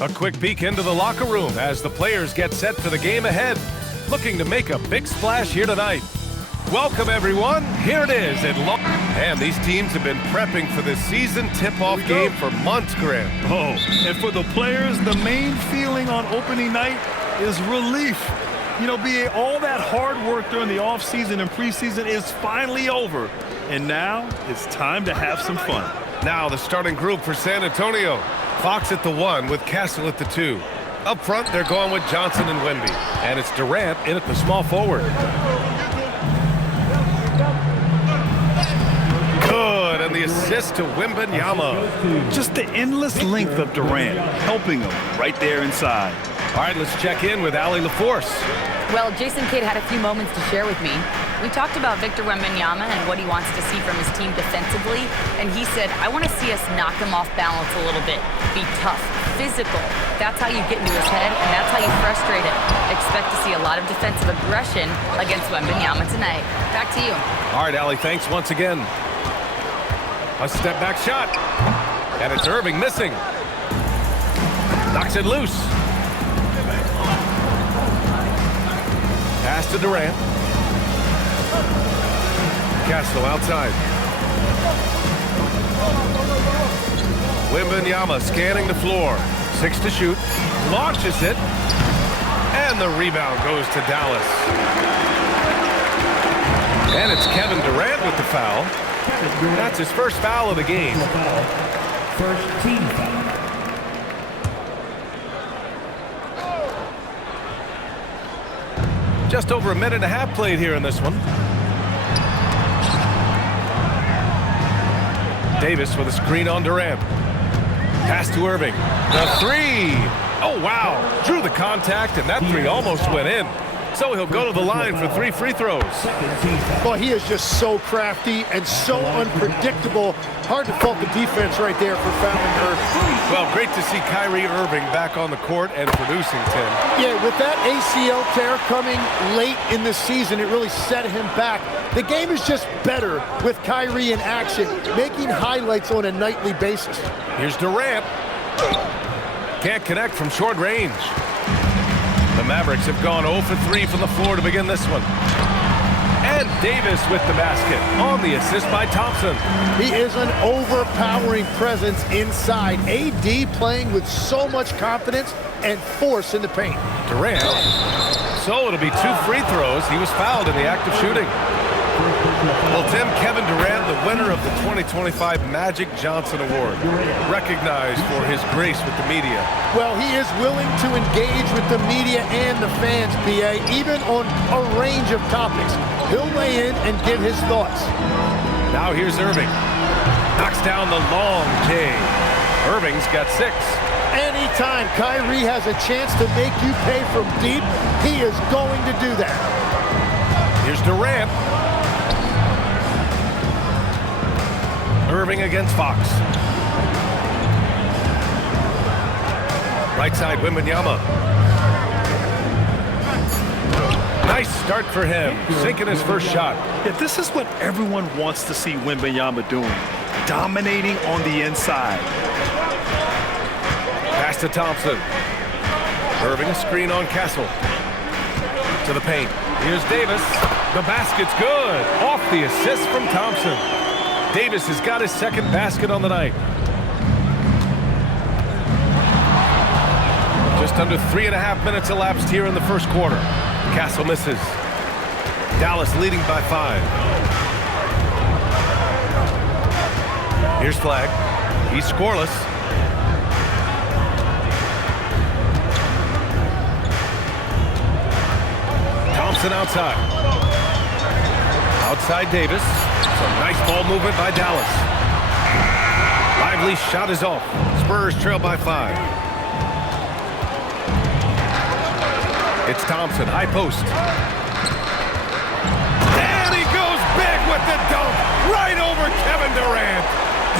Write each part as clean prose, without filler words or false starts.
A quick peek into the locker room as the players get set for the game ahead, looking to make a big splash here tonight. Welcome, everyone. Here it is. And these teams have been prepping for this season tip-off game for months, Graham. Oh, and for the players, the main feeling on opening night is relief. You know, BA, all that hard work during the offseason and preseason is finally over. And now it's time to have some fun. Now the starting group for San Antonio. Fox at the 1 with Castle at the 2. Up front, they're going with Johnson and Wemby. And it's Durant in at the small forward. Good, and the assist to Wembanyama. Just the endless length of Durant, helping him right there inside. All right, let's check in with Allie LaForce. Well, Jason Kidd had a few moments to share with me. We talked about Victor Wembanyama and what he wants to see from his team defensively, and he said, I want to see us knock him off balance a little bit, be tough, physical. That's how you get into his head, and that's how you frustrate him. Expect to see a lot of defensive aggression against Wembanyama tonight. Back to you. All right, Allie, thanks once again. A step-back shot, and it's Irving missing. Knocks it loose. Pass to Durant. Castle outside. Wembanyama scanning the floor. 6 to shoot. Launches it. And the rebound goes to Dallas. And it's Kevin Durant with the foul. That's his first foul of the game. First team foul. Just over a minute and a half played here in this one. Davis with a screen on Durant. Pass to Irving. The 3. Oh, wow. Drew the contact, and that 3 almost went in. So he'll go to the line for 3 free throws. Well, he is just so crafty and so unpredictable. Hard to fault the defense right there for fouling Irving. Well, great to see Kyrie Irving back on the court and producing, Tim. Yeah, with that ACL tear coming late in the season, it really set him back. The game is just better with Kyrie in action, making highlights on a nightly basis. Here's Durant. Can't connect from short range. The Mavericks have gone 0 for 3 from the floor to begin this one. And Davis with the basket on the assist by Thompson. He is an overpowering presence inside. AD playing with so much confidence and force in the paint. Durant. So it'll be 2 free throws. He was fouled in the act of shooting. Well, Tim, Kevin Durant, the winner of the 2025 Magic Johnson Award, recognized for his grace with the media. Well, he is willing to engage with the media and the fans, BA, even on a range of topics. He'll weigh in and give his thoughts. Now here's Irving. Knocks down the long J. Irving's got 6. Anytime Kyrie has a chance to make you pay from deep, he is going to do that. Here's Durant. Irving against Fox. Right side, Wembanyama. Nice start for him, sinking his first shot. Yeah, this is what everyone wants to see Wembanyama doing, dominating on the inside. Pass to Thompson. Irving a screen on Castle. To the paint. Here's Davis. The basket's good. Off the assist from Thompson. Davis has got his second basket on the night. Just under 3.5 minutes elapsed here in the first quarter. Castle misses. Dallas leading by 5. Here's Flag. He's scoreless. Thompson outside. Outside Davis. Some nice ball movement by Dallas. Lively shot is off. Spurs trail by 5. It's Thompson, high post. And he goes big with the dunk right over Kevin Durant.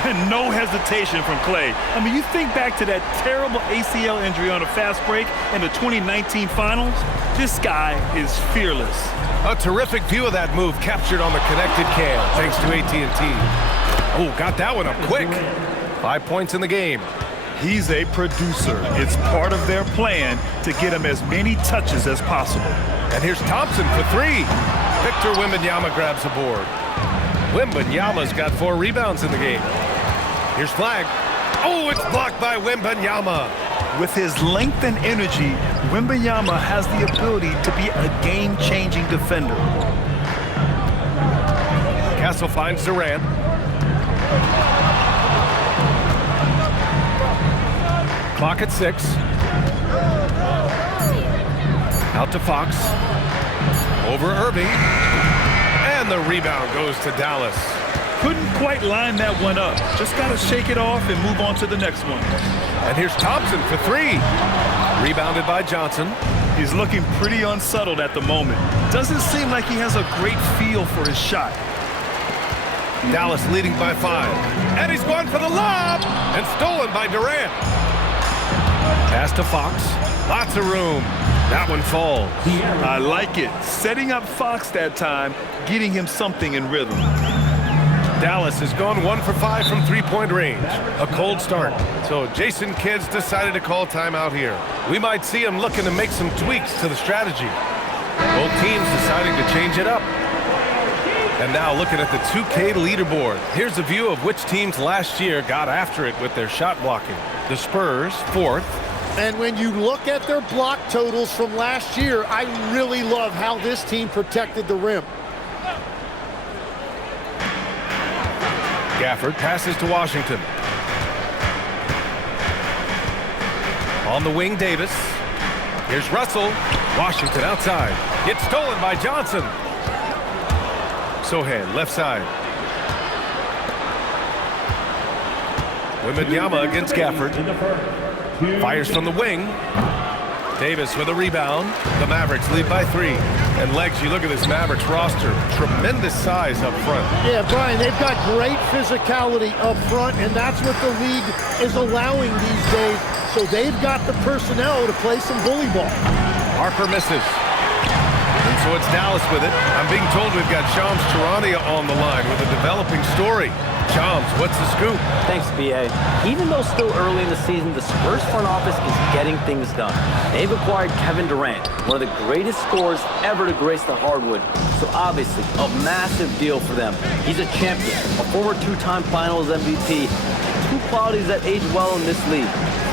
And no hesitation from Clay. I mean, you think back to that terrible ACL injury on a fast break in the 2019 finals. This guy is fearless. A terrific view of that move captured on the connected cam, thanks to AT&T. Oh, got that one up quick. 5 points in the game. He's a producer. It's part of their plan to get him as many touches as possible. And here's Thompson for three. Victor Wembanyama grabs the board. Wembanyama's got 4 rebounds in the game. Here's Flag. Oh, it's blocked by Wembanyama. With his length and energy, Wembanyama has the ability to be a game-changing defender. Castle finds Durant. Clock at 6. Out to Fox. Over Irving. And the rebound goes to Dallas. Couldn't quite line that one up. Just got to shake it off and move on to the next one. And here's Thompson for 3. Rebounded by Johnson. He's looking pretty unsettled at the moment. Doesn't seem like he has a great feel for his shot. Dallas leading by 5. And he's going for the lob. And stolen by Durant. Pass to Fox. Lots of room. That one falls. I like it. Setting up Fox that time, getting him something in rhythm. Dallas has gone 1 for 5 from three-point range. A cold start. So Jason Kidd's decided to call timeout here. We might see him looking to make some tweaks to the strategy. Both teams deciding to change it up. And now looking at the 2K leaderboard. Here's a view of which teams last year got after it with their shot blocking. The Spurs, 4th. And when you look at their block totals from last year, I really love how this team protected the rim. Gafford passes to Washington. On the wing, Davis. Here's Russell. Washington outside. It's stolen by Johnson. Sohan, left side. Wembanyama against Gafford. Fires from the wing. Davis with a rebound. The Mavericks lead by 3. And Legs, you look at this Mavericks roster. Tremendous size up front. Yeah, Brian, they've got great physicality up front, and that's what the league is allowing these days. So they've got the personnel to play some bully ball. Harper misses. And so it's Dallas with it. I'm being told we've got Shams Charania on the line with a developing story. Shams, what's the scoop? Thanks, B.A. Even though still early in the season, the Spurs front office is getting things done. They've acquired Kevin Durant, one of the greatest scorers ever to grace the hardwood. So obviously, a massive deal for them. He's a champion, a former 2-time Finals MVP. 2 qualities that age well in this league.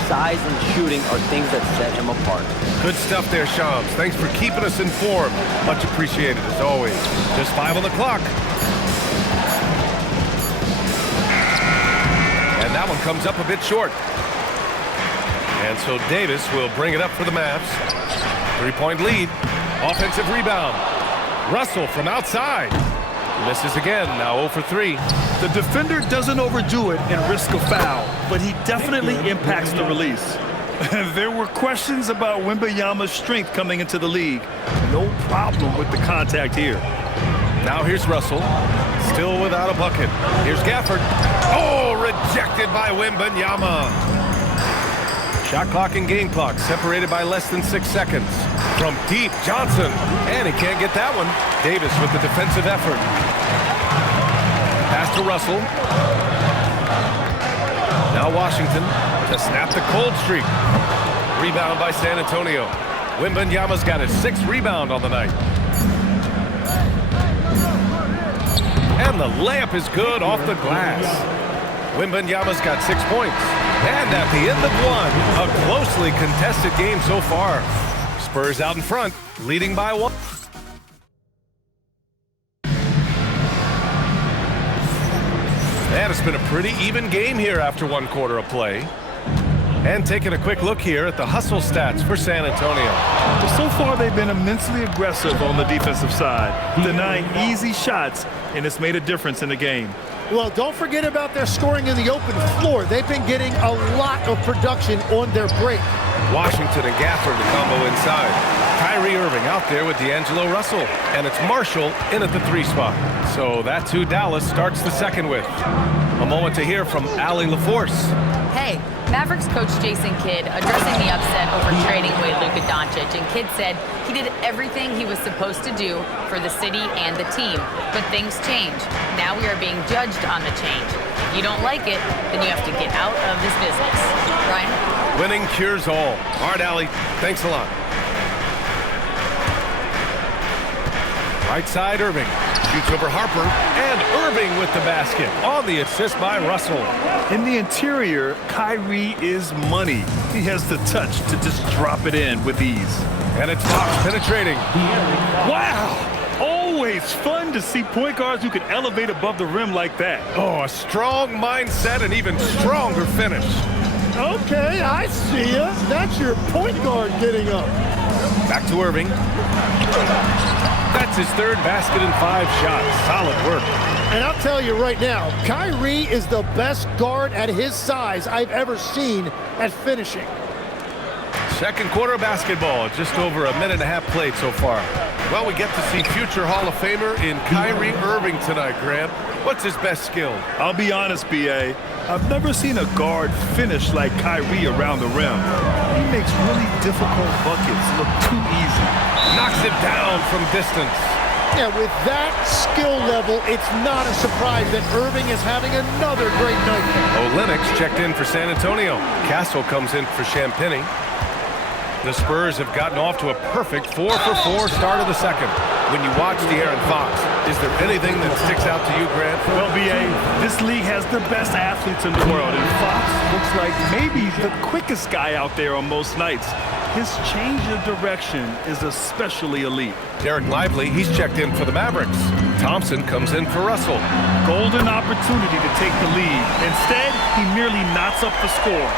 Size and shooting are things that set him apart. Good stuff there, Shams. Thanks for keeping us informed. Much appreciated, as always. Just 5 on the clock. And that one comes up a bit short. And so Davis will bring it up for the Mavs. 3-point lead. Offensive rebound. Russell from outside. Misses again, now 0 for 3. The defender doesn't overdo it and risk a foul, but he definitely impacts the release. There were questions about Wembanyama's strength coming into the league. No problem with the contact here. Now here's Russell. Still without a bucket. Here's Gafford. Oh, rejected by Wembanyama. Shot clock and game clock separated by less than 6 seconds. From deep, Johnson. And he can't get that one. Davis with the defensive effort. Pass to Russell. Now Washington to snap the cold streak. Rebound by San Antonio. Wembanyama's got his 6th rebound on the night. And the layup is good off the glass. Wembanyama's got 6 points. And at the end of one, a closely contested game so far. Spurs out in front, leading by 1. And it's been a pretty even game here after 1 quarter of play. And taking a quick look here at the hustle stats for San Antonio. So far, they've been immensely aggressive on the defensive side, denying easy shots, and it's made a difference in the game. Well, don't forget about their scoring in the open floor. They've been getting a lot of production on their break. Washington and Gafford, the combo inside. Kyrie Irving out there with D'Angelo Russell. And it's Marshall in at the 3 spot. So that's who Dallas starts the second with. A moment to hear from Allie LaForce. Hey, Mavericks coach Jason Kidd addressing the upset over trading away Luka Doncic, and Kidd said he did everything he was supposed to do for the city and the team. But things change. Now we are being judged on the change. If If you don't like it, then you have to get out of this business. Ryan? Winning cures all. All right, Allie. Thanks a lot. Right side, Irving. Shoots over Harper. And Irving with the basket. On the assist by Russell. In the interior, Kyrie is money. He has the touch to just drop it in with ease. And it's Fox penetrating. Wow! Always fun to see point guards who can elevate above the rim like that. Oh, a strong mindset and even stronger finish. Okay, I see ya. That's your point guard getting up. Back to Irving. That's his third basket in 5 shots. Solid work. And I'll tell you right now, Kyrie is the best guard at his size I've ever seen at finishing. Second quarter basketball, just over a minute and a half played so far. Well, we get to see future Hall of Famer in Kyrie Irving tonight, Grant. What's his best skill? I'll be honest, B.A. I've never seen a guard finish like Kyrie around the rim. He makes really difficult buckets look too easy. Knocks it down from distance. Yeah, with that skill level, it's not a surprise that Irving is having another great night. Olynyk checked in for San Antonio. Castle comes in for Champagny. The Spurs have gotten off to a perfect 4-for-4 start of the second. When you watch De'Aaron Fox, is there anything that sticks out to you, Grant? Well, B.A., this league has the best athletes in the world, and Fox looks like maybe the quickest guy out there on most nights. His change of direction is especially elite. Derek Lively, he's checked in for the Mavericks. Thompson comes in for Russell. Golden opportunity to take the lead. Instead, he merely knots up the score.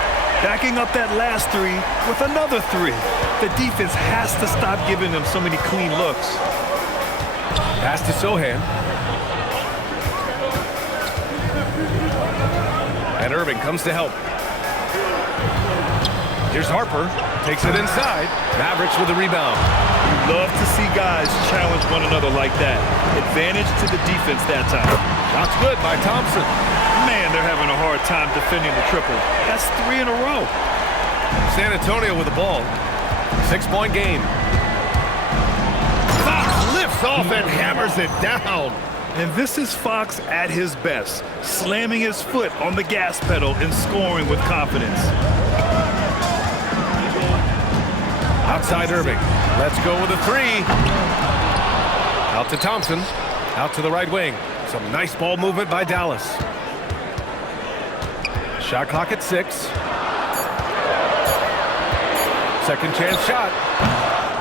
Backing up that last three with another three. The defense has to stop giving them so many clean looks. Pass to Sohan. And Irving comes to help. Here's Harper. Takes it inside. Mavericks with the rebound. Love to see guys challenge one another like that. Advantage to the defense that time. Shots good by Thompson. Man, they're having a hard time defending the triple. That's 3 in a row. San Antonio with the ball. 6-point game. Fox lifts off and hammers it down. And this is Fox at his best, slamming his foot on the gas pedal and scoring with confidence. Outside Irving. Let's go with a 3. Out to Thompson. Out to the right wing. Some nice ball movement by Dallas. Shot clock at 6. Second chance shot.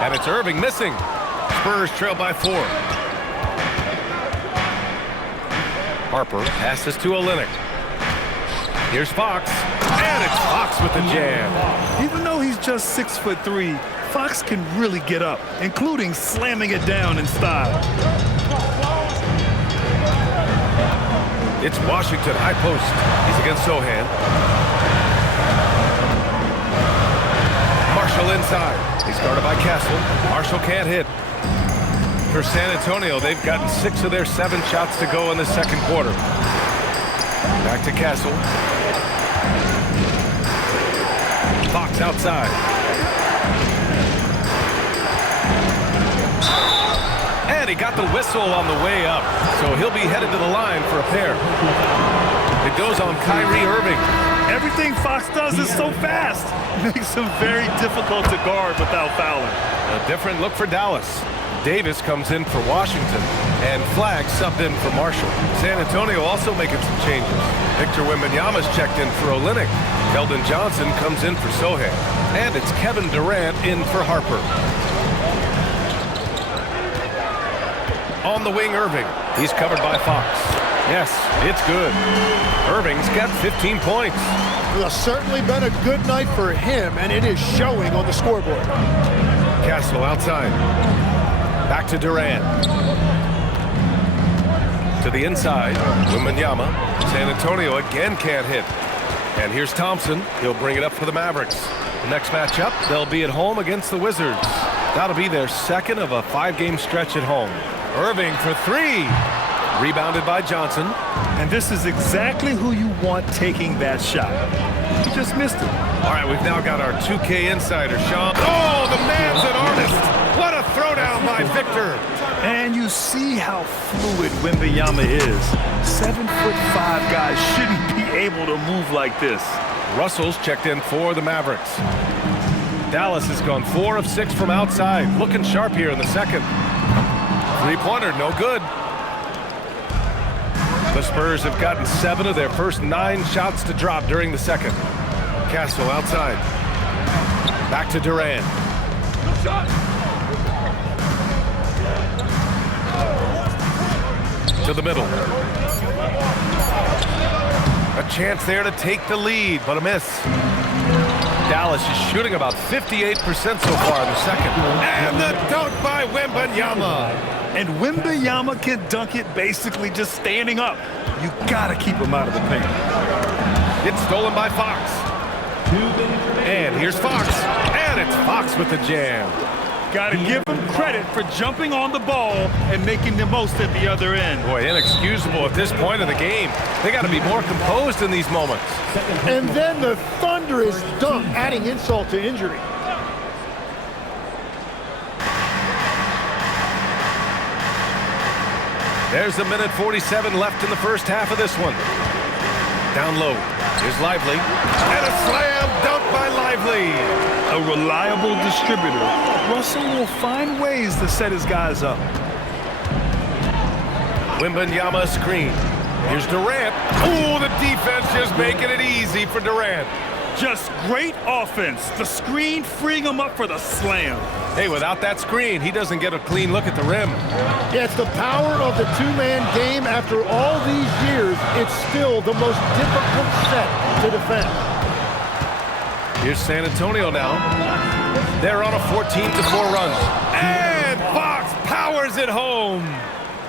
And it's Irving missing. Spurs trail by 4. Harper passes to Olynyk. Here's Fox. And it's Fox with the jam. Even though he's just 6'3", Fox can really get up, including slamming it down in style. It's Washington, high post. He's against Sohan. Marshall inside. He's guarded by Castle. Marshall can't hit. For San Antonio, they've gotten 6 of their 7 shots to go in the second quarter. Back to Castle. Fox outside. And he got the whistle on the way up, so he'll be headed to the line for a pair. It goes on Kyrie Irving. Everything Fox does is so fast. Makes him very difficult to guard without fouling. A different look for Dallas. Davis comes in for Washington, and Flagg subbed in for Marshall. San Antonio also making some changes. Victor Wembanyama's checked in for Olynyk. Keldon Johnson comes in for Sohan. And it's Kevin Durant in for Harper. On the wing, Irving. He's covered by Fox. Yes, it's good. Irving's got 15 points. Well, certainly been a good night for him, and it is showing on the scoreboard. Castle outside. Back to Durant. To the inside. Wembanyama. San Antonio again can't hit. And here's Thompson. He'll bring it up for the Mavericks. The next matchup, they'll be at home against the Wizards. That'll be their second of a 5-game stretch at home. Irving for 3. Rebounded by Johnson. And this is exactly who you want taking that shot. He just missed it. All right, we've now got our 2K insider, Sean. Oh, the man's an artist. What a throwdown by Victor. And you see how fluid Wembanyama is. 7'5" guys shouldn't able to move like this? Russell's checked in for the Mavericks. Dallas has gone 4 of 6 from outside. Looking sharp here in the second. Three-pointer, no good. The Spurs have gotten 7 of their first 9 shots to drop during the second. Castle outside. Back to Durant. To the middle. A chance there to take the lead, but a miss. Dallas is shooting about 58% so far in the second. And the dunk by Wembanyama. And Wembanyama can dunk it basically just standing up. You gotta keep him out of the paint. It's stolen by Fox. And here's Fox. And it's Fox with the jam. Gotta give him credit for jumping on the ball and making the most at the other end. Boy, inexcusable at this point of the game. They got to be more composed in these moments. And then the thunderous dunk, adding insult to injury. There's 1:47 left in the first half of this one. Down low. Here's Lively. And a slam dunk by Lively. A reliable distributor, Russell will find ways to set his guys up. Wembanyama screen. Here's Durant. Ooh, the defense just making it easy for Durant. Just great offense. The screen freeing him up for the slam. Hey, without that screen, he doesn't get a clean look at the rim. Yeah, it's the power of the two-man game. After all these years, it's still the most difficult set to defend. Here's San Antonio now. They're on a 14-4 run. And Fox powers it home.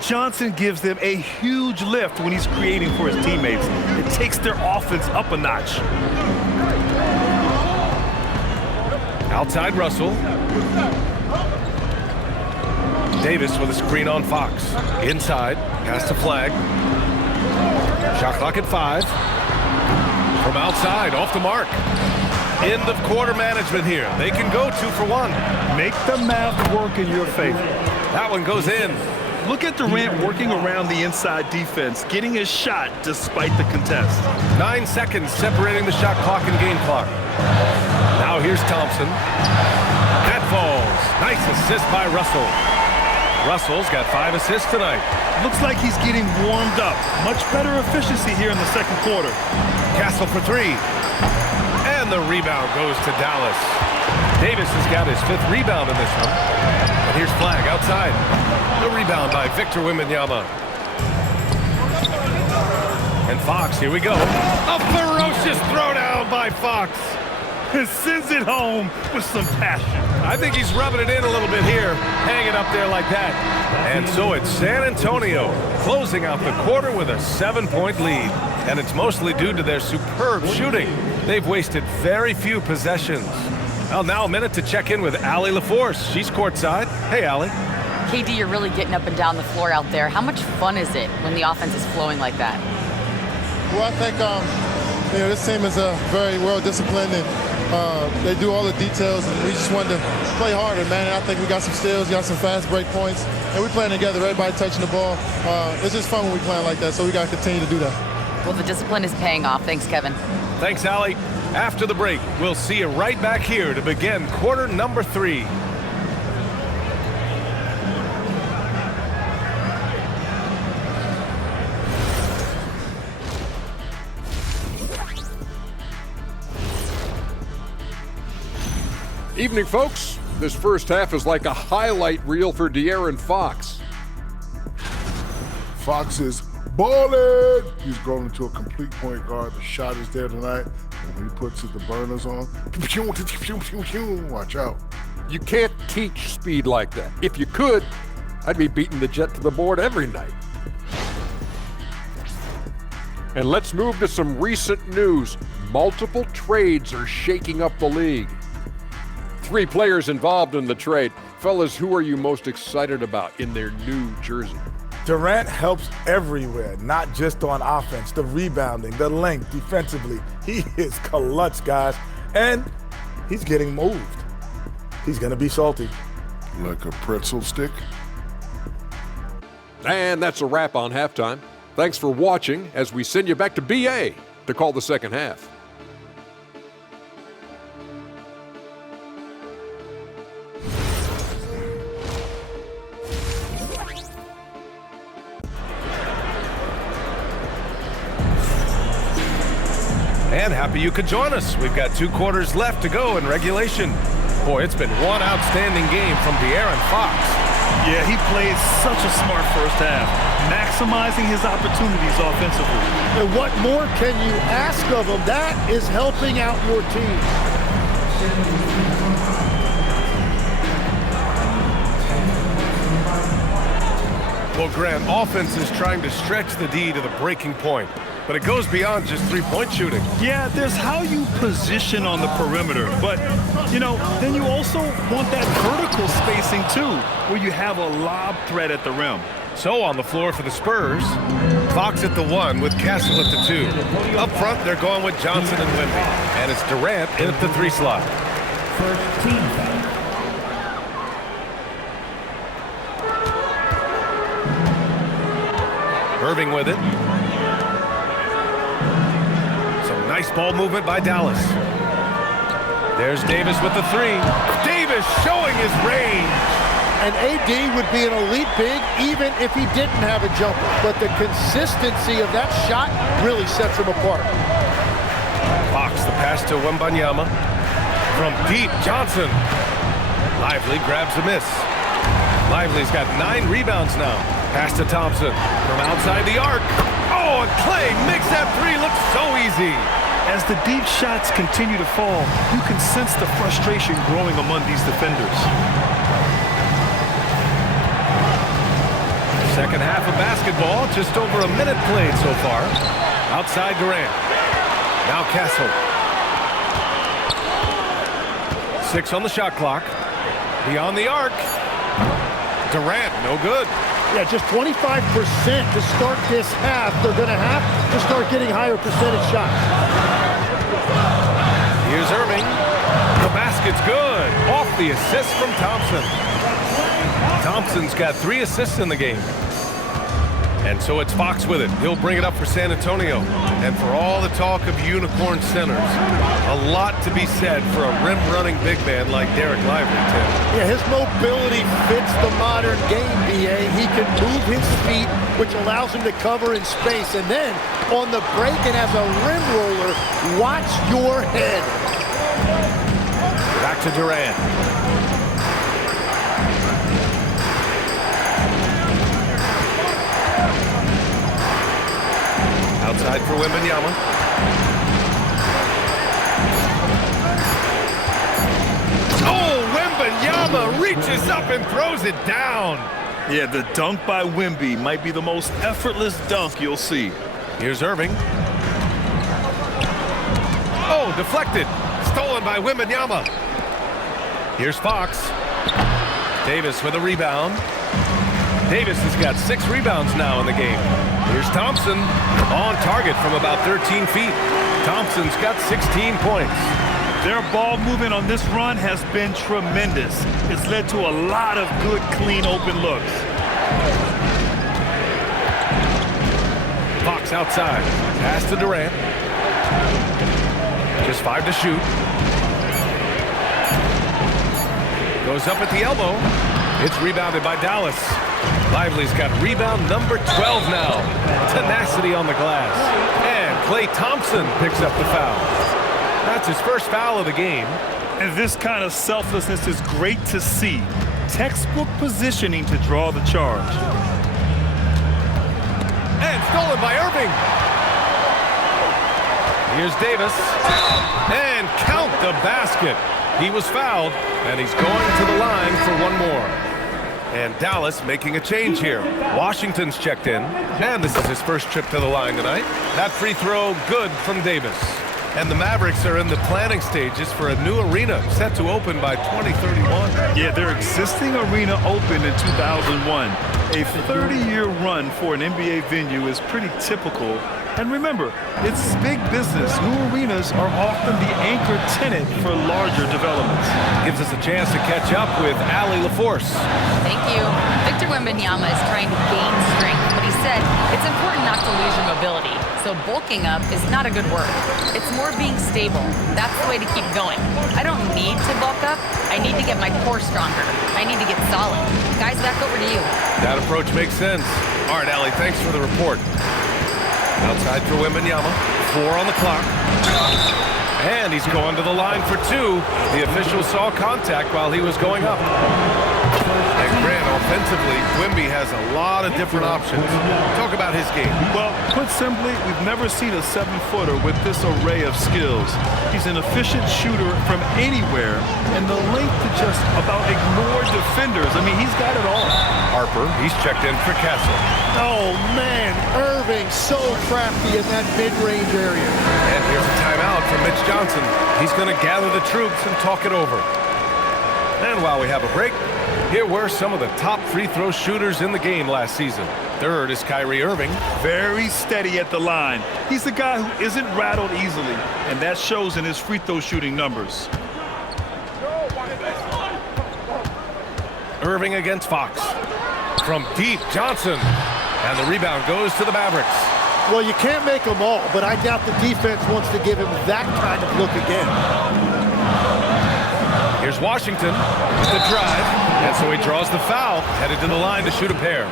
Johnson gives them a huge lift when he's creating for his teammates. It takes their offense up a notch. Outside Russell. Davis with a screen on Fox. Inside, pass to Flag. Shot clock at 5. From outside, off the mark. End of quarter management here. They can go 2 for 1. Make the math work in your favor. That one goes in. Look at Durant working around the inside defense, getting his shot despite the contest. 9 seconds separating the shot clock and game clock. Now here's Thompson. That falls. Nice assist by Russell. Russell's got 5 assists tonight. Looks like he's getting warmed up. Much better efficiency here in the second quarter. Castle for 3. And the rebound goes to Dallas. Davis has got his 5th rebound in this one. And here's Flag outside. The rebound by Victor Wembanyama. And Fox, here we go. A ferocious throwdown by Fox. Sends it home with some passion. I think he's rubbing it in a little bit here, hanging up there like that. And so it's San Antonio closing out the quarter with a 7-point lead. And it's mostly due to their superb shooting. They've wasted very few possessions. Well, now a minute to check in with Allie LaForce. She's courtside. Hey, Allie. KD, you're really getting up and down the floor out there. How much fun is it when the offense is flowing like that? Well, I think this team is very well disciplined, and they do all the details, and we just wanted to play harder, man. And I think we got some steals, got some fast break points, and we're playing together, everybody touching the ball. It's just fun when we playing like that, so we got to continue to do that. Well, the discipline is paying off. Thanks, Kevin. Thanks, Allie. After the break, we'll see you right back here to begin quarter number 3. Evening, folks. This first half is like a highlight reel for De'Aaron Fox. Fox is balling. He's grown into a complete point guard. The shot is there tonight. And when he puts the burners on, watch out. You can't teach speed like that. If you could, I'd be beating the Jet to the board every night. And let's move to some recent news. Multiple trades are shaking up the league. 3 players involved in the trade. Fellas, who are you most excited about in their new jersey? Durant helps everywhere, not just on offense. The rebounding, the length, defensively. He is clutch, guys. And he's getting moved. He's going to be salty. Like a pretzel stick. And that's a wrap on halftime. Thanks for watching as we send you back to BA to call the second half. And happy you could join us. We've got 2 quarters left to go in regulation. Boy, it's been one outstanding game from DURANT Fox. Yeah, he played such a smart first half, maximizing his opportunities offensively. And what more can you ask of him? That is helping out your team. Well, Grant, offense is trying to stretch the D to the breaking point, but it goes beyond just three-point shooting. Yeah, there's how you position on the perimeter, but, you know, then you also want that vertical spacing, too, where you have a lob threat at the rim. So on the floor for the Spurs, Fox at the 1 with Castle at the 2. Up front, they're going with Johnson and Wemby, and it's Durant in at the 3 slot. First team foul. Irving with it. Some nice ball movement by Dallas. There's Davis with the 3. Davis showing his range. And AD would be an elite big even if he didn't have a jumper. But the consistency of that shot really sets him apart. Fox, the pass to Wembanyama. From deep, Johnson. Lively grabs a miss. Lively's got 9 rebounds now. Pass to Thompson from outside the arc. Oh, and Clay makes that 3 look so easy. As the deep shots continue to fall, you can sense the frustration growing among these defenders. Second half of basketball, just over a minute played so far. Outside Durant. Now Castle. 6 on the shot clock. Beyond the arc. Durant, no good. Yeah, just 25% to start this half. They're going to have to start getting higher percentage shots. Here's Irving. The basket's good. Off the assist from Thompson. Thompson's got 3 assists in the game. And so it's Fox with it. He'll bring it up for San Antonio. And for all the talk of unicorn centers, a lot to be said for a rim-running big man like Dereck Lively, Tim. Yeah, his mobility fits the modern game, BA. He can move his feet, which allows him to cover in space. And then on the break and as a rim roller, watch your head. Back to Durant. Outside for Wembanyama. Oh, Wembanyama reaches up and throws it down. Yeah, the dunk by Wemby might be the most effortless dunk you'll see. Here's Irving. Oh, deflected. Stolen by Wembanyama. Here's Fox. Davis with a rebound. Davis has got 6 rebounds now in the game. Here's Thompson on target from about 13 feet. Thompson's got 16 points. Their ball movement on this run has been tremendous. It's led to a lot of good, clean, open looks. Fox outside. Pass to Durant. Just 5 to shoot. Goes up at the elbow. It's rebounded by Dallas. Lively's got rebound number 12 now. Tenacity on the glass. And Klay Thompson picks up the foul. That's his first foul of the game. And this kind of selflessness is great to see. Textbook positioning to draw the charge. And stolen by Irving. Here's Davis. And count the basket. He was fouled, and he's going to the line for one more. And Dallas making a change here. Washington's checked in, and this is his first trip to the line tonight. That free throw good from Davis. And the Mavericks are in the planning stages for a new arena set to open by 2031. Yeah, their existing arena opened in 2001. A 30-year run for an NBA venue is pretty typical. And remember, it's big business. New arenas are often the anchor tenant for larger developments. Gives us a chance to catch up with Allie LaForce. Thank you. Victor Wembanyama is trying to gain strength, but he's said it's important not to lose your mobility, so bulking up is not a good word. It's more being stable. That's the way to keep going. I don't need to bulk up. I need to get my core stronger. I need to get solid. Guys, back over to you. That approach makes sense. All right, Allie, thanks for the report. Outside for Wembanyama. 4 on the clock. And he's going to the line for 2. The official saw contact while he was going up. And Grant, offensively, Wemby has a lot of different options. Talk about his game. Well, put simply, we've never seen a 7-footer with this array of skills. He's an efficient shooter from anywhere, and the length to just about ignore defenders. I mean, he's got it all. Harper, he's checked in for Castle. Oh, man, Irving so crafty in that mid-range area. And here's a timeout from Mitch Johnson. He's going to gather the troops and talk it over. And while we have a break, here were some of the top free throw shooters in the game last season. Third is Kyrie Irving. Very steady at the line. He's the guy who isn't rattled easily, and that shows in his free throw shooting numbers. Irving against Fox. From deep, Johnson. And the rebound goes to the Mavericks. Well, you can't make them all, but I doubt the defense wants to give him that kind of look again. Here's Washington with the drive, and so he draws the foul, headed to the line to shoot a pair.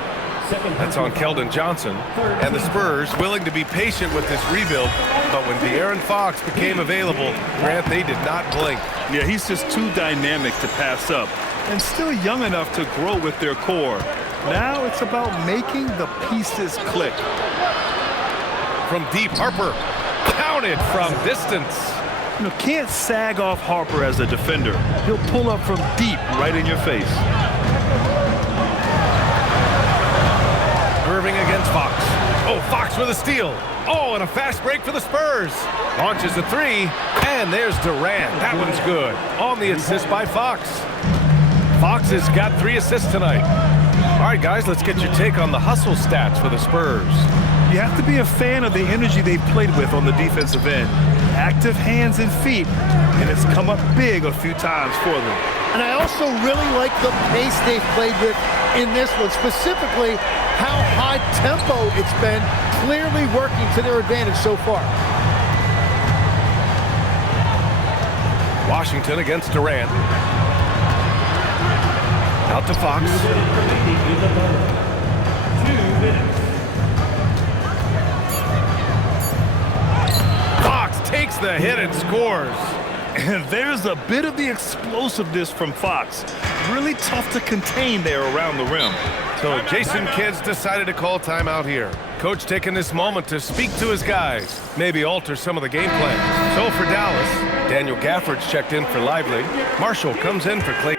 That's on Keldon Johnson, and the Spurs willing to be patient with this rebuild, but when De'Aaron Fox became available, Grant, they did not blink. Yeah, he's just too dynamic to pass up, and still young enough to grow with their core. Now it's about making the pieces click. From deep, Harper, counted from distance. You know, can't sag off Harper as a defender. He'll pull up from deep right in your face. Irving against Fox. Oh, Fox with a steal. Oh, and a fast break for the Spurs. Launches a 3, and there's Durant. That one's good. On the assist by Fox. Fox has got 3 assists tonight. All right, guys, let's get your take on the hustle stats for the Spurs. You have to be a fan of the energy they've played with on the defensive end. Active hands and feet, and it's come up big a few times for them. And I also really like the pace they've played with in this one, specifically how high tempo it's been, clearly working to their advantage so far. Washington against Durant. Out to Fox. 2 minutes. Takes the hit and scores. And there's a bit of the explosiveness from Fox. Really tough to contain there around the rim. So Jason Kidd's decided to call timeout here. Coach taking this moment to speak to his guys, maybe alter some of the game plan. So for Dallas, Daniel Gafford's checked in for Lively. Marshall comes in for Clay.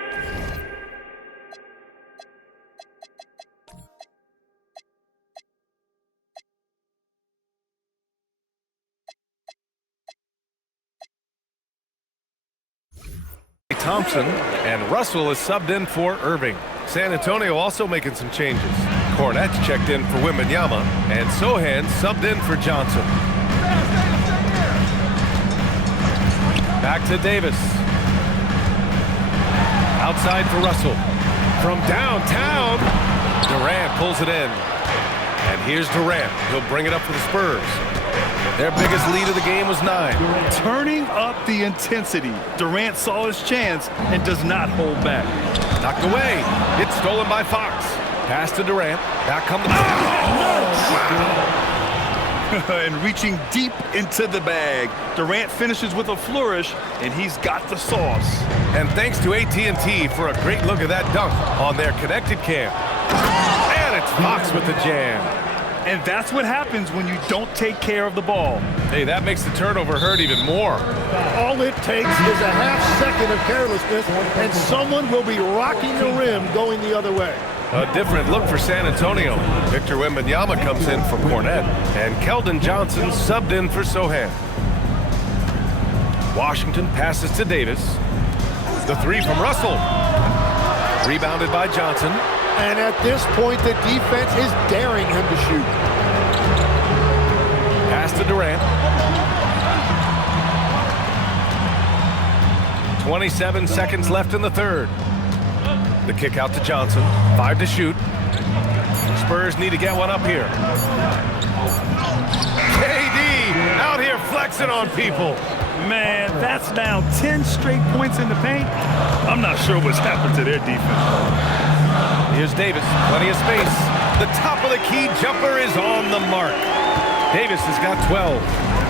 Thompson, and Russell is subbed in for Irving. San Antonio also making some changes. Cornette's checked in for Wembanyama, and Sohan subbed in for Johnson. Back to Davis. Outside for Russell. From downtown, Durant pulls it in. And here's Durant. He'll bring it up for the Spurs. Their biggest lead of the game was 9. Turning up the intensity. Durant saw his chance and does not hold back. Knocked away. It's stolen by Fox. Pass to Durant. Back come the And reaching deep into the bag. Durant finishes with a flourish, and he's got the sauce. And thanks to AT&T for a great look at that dunk on their connected cam. And it's Fox with the jam. And that's what happens when you don't take care of the ball. Hey, that makes the turnover hurt even more. All it takes is a half second of carelessness, and someone will be rocking the rim going the other way. A different look for San Antonio. Victor Wembanyama comes in for Cornette, and Keldon Johnson subbed in for Sohan. Washington passes to Davis. The 3 from Russell. Rebounded by Johnson. And at this point, the defense is daring him to shoot. Pass to Durant. 27 seconds left in the third. The kick out to Johnson. 5 to shoot. Spurs need to get one up here. KD out here flexing on people. Man, that's now 10 straight points in the paint. I'm not sure what's happened to their defense. Here's Davis, plenty of space. The top of the key jumper is on the mark. Davis has got 12.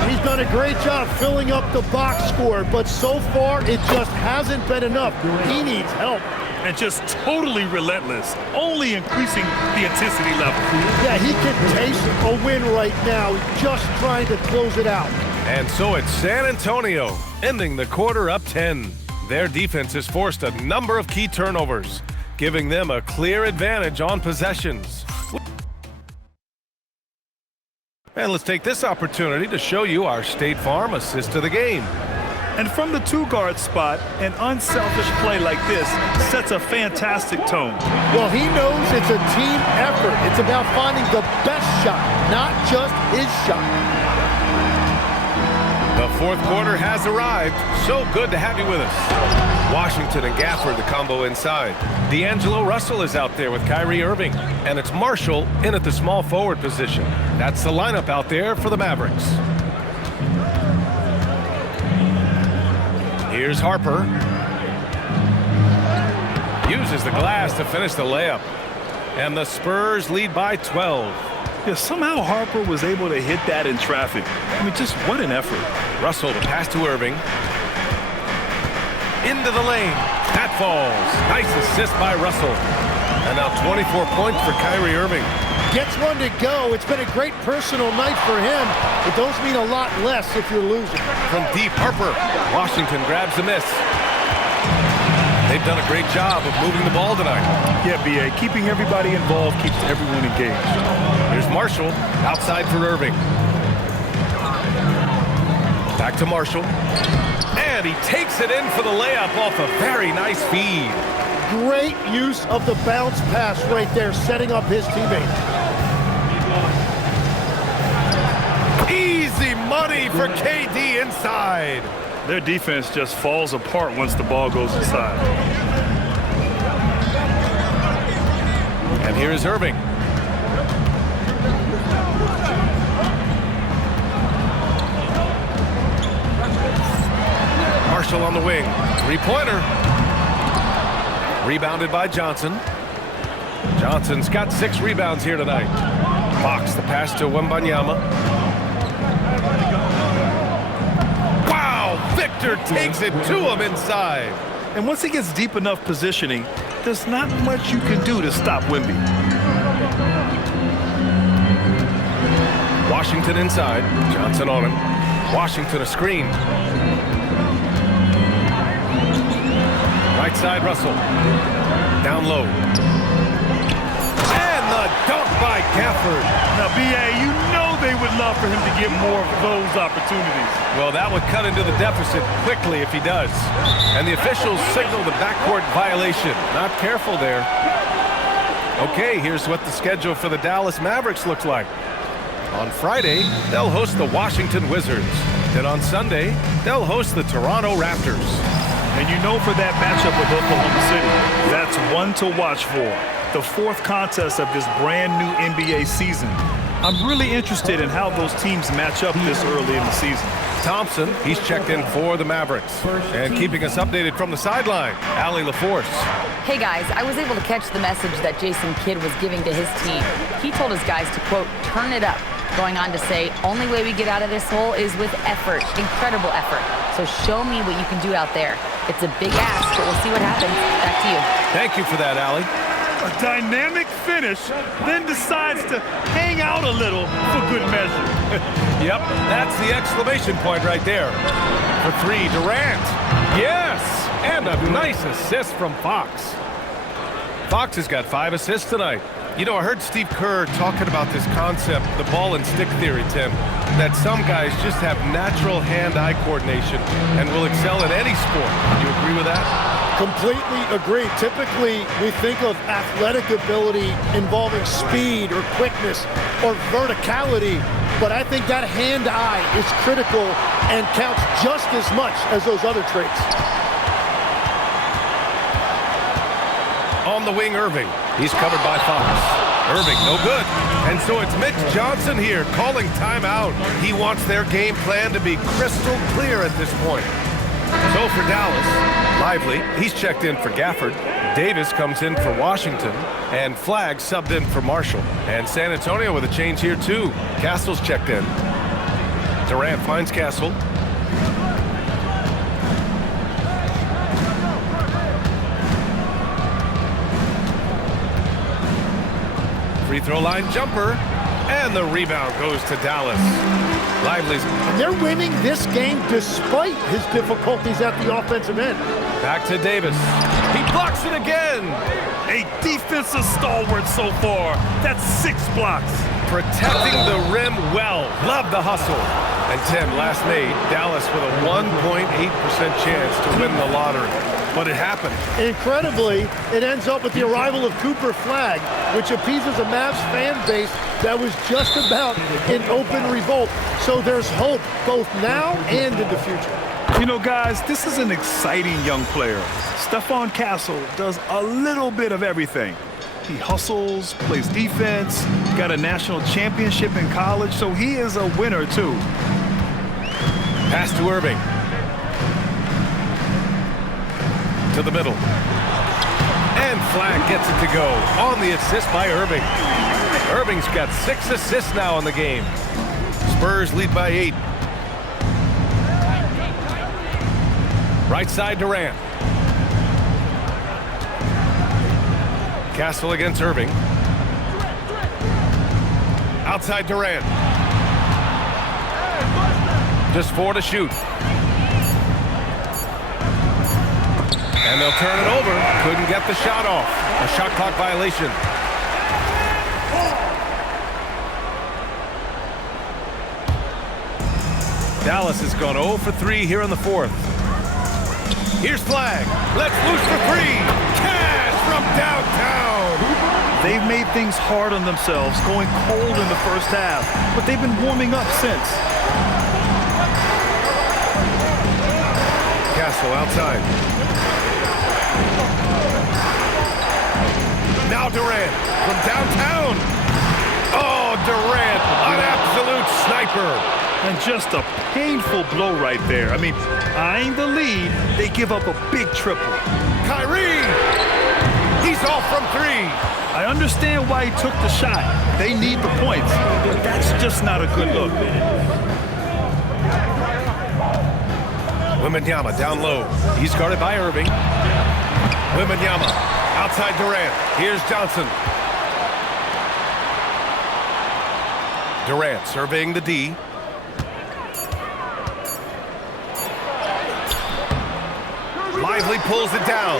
He's done a great job filling up the box score, but so far it just hasn't been enough. He needs help. And just totally relentless, only increasing the intensity level. Yeah, he can taste a win right now, just trying to close it out. And so it's San Antonio, ending the quarter up 10. Their defense has forced a number of key turnovers, giving them a clear advantage on possessions. And let's take this opportunity to show you our State Farm assist of the game. And from the two-guard spot, an unselfish play like this sets a fantastic tone. Well, he knows it's a team effort. It's about finding the best shot, not just his shot. The fourth quarter has arrived. So good to have you with us. Washington and Gafford, the combo inside. D'Angelo Russell is out there with Kyrie Irving. And it's Marshall in at the small forward position. That's the lineup out there for the Mavericks. Here's Harper. Uses the glass to finish the layup. And the Spurs lead by 12. Yeah, somehow Harper was able to hit that in traffic. I mean, just what an effort. Russell to pass to Irving. Into the lane. That falls. Nice assist by Russell. And now 24 points for Kyrie Irving. Gets one to go. It's been a great personal night for him. But those mean a lot less if you're losing. From deep, Harper. Washington grabs the miss. They've done a great job of moving the ball tonight. Yeah, B.A. Keeping everybody involved keeps everyone engaged. Here's Marshall outside for Irving. Back to Marshall. And he takes it in for the layup off a very nice feed. Great use of the bounce pass right there, setting up his teammate. Easy money for KD inside. Their defense just falls apart once the ball goes inside. And here is Irving. Marshall on the wing. Three-pointer. Rebounded by Johnson. Johnson's got 6 rebounds here tonight. Fox the pass to Wembanyama. Wow! Victor takes it to him inside. And once he gets deep enough positioning, there's not much you can do to stop Wemby. Washington inside. Johnson on him. Washington a screen. Right side, Russell. Down low. And the dunk by Gafford. Now, B.A., you know they would love for him to get more of those opportunities. Well, that would cut into the deficit quickly if he does. And the officials signal the backcourt violation. Not careful there. Okay, here's what the schedule for the Dallas Mavericks looks like. On Friday, they'll host the Washington Wizards. Then on Sunday, they'll host the Toronto Raptors. And you know for that matchup with Oklahoma City, that's one to watch for. The 4th contest of this brand new NBA season. I'm really interested in how those teams match up this early in the season. Thompson, he's checked in for the Mavericks. And keeping us updated from the sideline, Allie LaForce. Hey guys, I was able to catch the message that Jason Kidd was giving to his team. He told his guys to, quote, turn it up. Going on to say, only way we get out of this hole is with effort, incredible effort. So show me what you can do out there. It's a big ask, but we'll see what happens. Back to you. Thank you for that, Allie. A dynamic finish, then decides to hang out a little for good measure. Yep, that's the exclamation point right there. For 3, Durant. Yes, and a nice assist from Fox. Fox has got 5 assists tonight. You know, I heard Steve Kerr talking about this concept, the ball and stick theory, Tim, that some guys just have natural hand-eye coordination and will excel in any sport. Do you agree with that? Completely agree. Typically, we think of athletic ability involving speed or quickness or verticality, but I think that hand-eye is critical and counts just as much as those other traits. On the wing, Irving. He's covered by Fox. Irving, no good. And so it's Mitch Johnson here calling timeout. He wants their game plan to be crystal clear at this point. So for Dallas, Lively, he's checked in for Gafford. Davis comes in for Washington. And Flagg subbed in for Marshall. And San Antonio with a change here too. Castle's checked in. Durant finds Castle. Free throw line jumper, and the rebound goes to Dallas. Lively's. They're winning this game despite his difficulties at the offensive end. Back to Davis. He blocks it again. A defensive stalwart so far. That's 6 blocks. Protecting the rim well. Love the hustle. And Tim, last night, Dallas with a 1.8% chance to win the lottery. But it happened. Incredibly, it ends up with the arrival of Cooper Flagg, which appeases a Mavs fan base that was just about in open revolt. So there's hope both now and in the future. You know, guys, this is an exciting young player. Stephon Castle does a little bit of everything. He hustles, plays defense, got a national championship in college, so he is a winner, too. Pass to Irving. To the middle. And Flagg gets it to go on the assist by Irving. Irving's got 6 assists now in the game. Spurs lead by 8. Right side Durant. Castle against Irving. Outside Durant. Just 4 to shoot. And they'll turn it over. Couldn't get the shot off. A shot clock violation. Dallas has gone 0 for 3 here in the 4th. Here's Flagg. Let's loose for 3. Cash from downtown. They've made things hard on themselves, going cold in the first half, but they've been warming up since. Castle outside. Now Durant from downtown. Oh, Durant, an absolute sniper. And just a painful blow right there. I mean, eyeing the lead, they give up a big triple. Kyrie, he's off from 3. I understand why he took the shot. They need the points, but that's just not a good look. Wembanyama down low. He's guarded by Irving. Wembanyama outside Durant. Here's Johnson. Durant surveying the D. Lively pulls it down.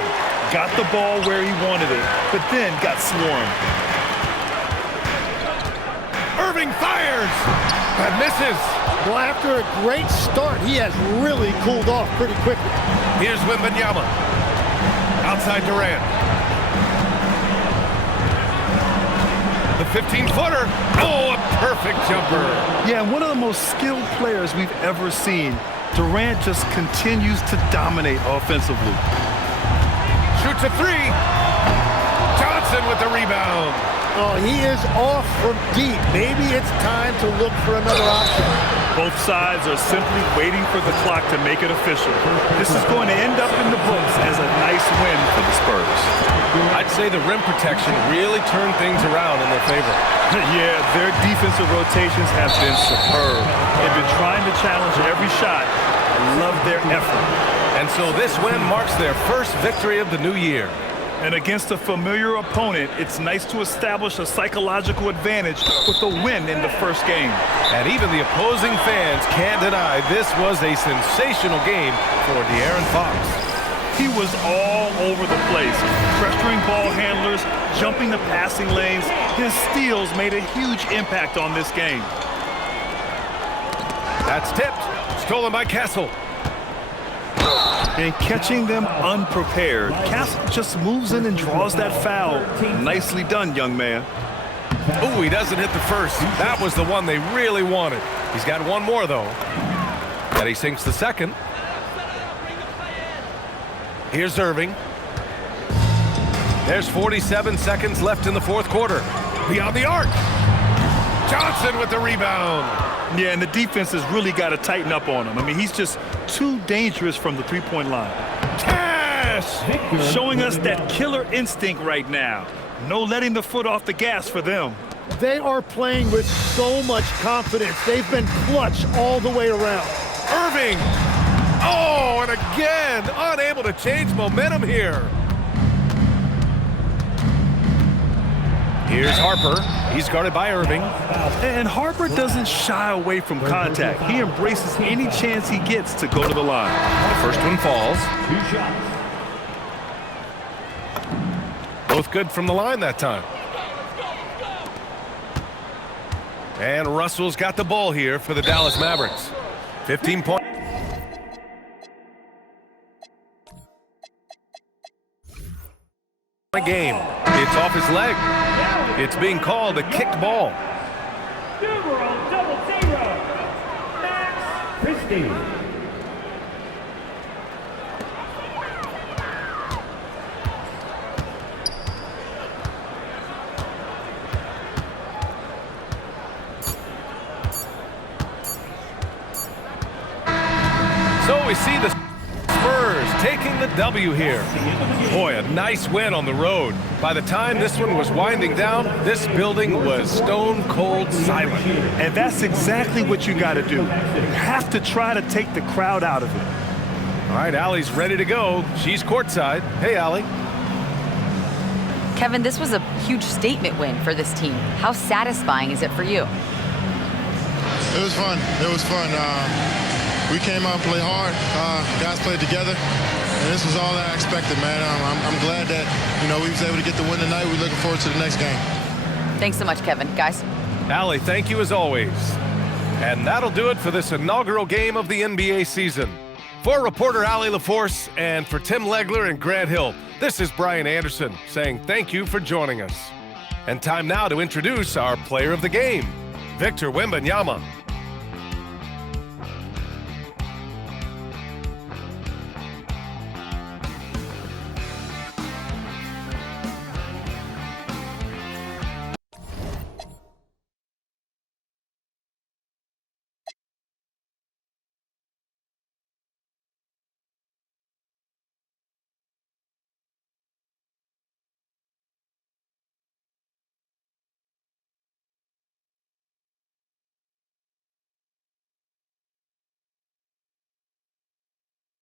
Got the ball where he wanted it, but then got swarmed. Irving fires and misses. Well, after a great start, he has really cooled off pretty quickly. Here's Wembanyama. Outside Durant. The 15-footer. Oh, a perfect jumper. Yeah, one of the most skilled players we've ever seen. Durant just continues to dominate offensively. Shoots a 3. Johnson with the rebound. Oh, he is off from deep. Maybe it's time to look for another option. Both sides are simply waiting for the clock to make it official. This is going to end up in the books as a nice win for the Spurs. I'd say the rim protection really turned things around in their favor. Yeah, their defensive rotations have been superb. They've been trying to challenge every shot. I love their effort. And so this win marks their first victory of the new year. And against a familiar opponent, it's nice to establish a psychological advantage with a win in the first game. And even the opposing fans can't deny this was a sensational game for De'Aaron Fox. He was all over the place, pressuring ball handlers, jumping the passing lanes. His steals made a huge impact on this game. That's tipped. Stolen by Castle. And catching them unprepared. Castle just moves in and draws that foul. Nicely done, young man. Oh, he doesn't hit the first. That was the one they really wanted. He's got one more, though. And he sinks the second. Here's Irving. There's 47 seconds left in the 4th quarter. beyond the arc. Johnson with the rebound. Yeah, and the defense has really got to tighten up on him. I mean, he's just too dangerous from the three-point line. Cash! Showing us that killer instinct right now. No letting the foot off the gas for them. They are playing with so much confidence. They've been clutch all the way around. Irving! Oh, and again, unable to change momentum here. Here's Harper. He's guarded by Irving. And Harper doesn't shy away from contact. He embraces any chance he gets to go to the line. The first one falls. 2 shots. Both good from the line that time. And Russell's got the ball here for the Dallas Mavericks. 15 points. Game. It's off his leg. It's being called a kicked ball. Numeral 00. Max Christie. So we see the Spurs taking the W here. Boy, a nice win on the road. By the time this one was winding down, this building was stone cold silent. And that's exactly what you got to do. You have to try to take the crowd out of it. All right, Allie's ready to go. She's courtside. Hey, Allie. Kevin, this was a huge statement win for this team. How satisfying is it for you? It was fun. It was fun. We came out and played hard. Guys played together. And this was all that I expected, man. I'm glad that, we was able to get the win tonight. We're looking forward to the next game. Thanks so much, Kevin. Guys. Allie, thank you as always. And that'll do it for this inaugural game of the NBA season. For reporter Allie LaForce and for Tim Legler and Grant Hill, this is Brian Anderson saying thank you for joining us. And time now to introduce our player of the game, Victor Wembanyama.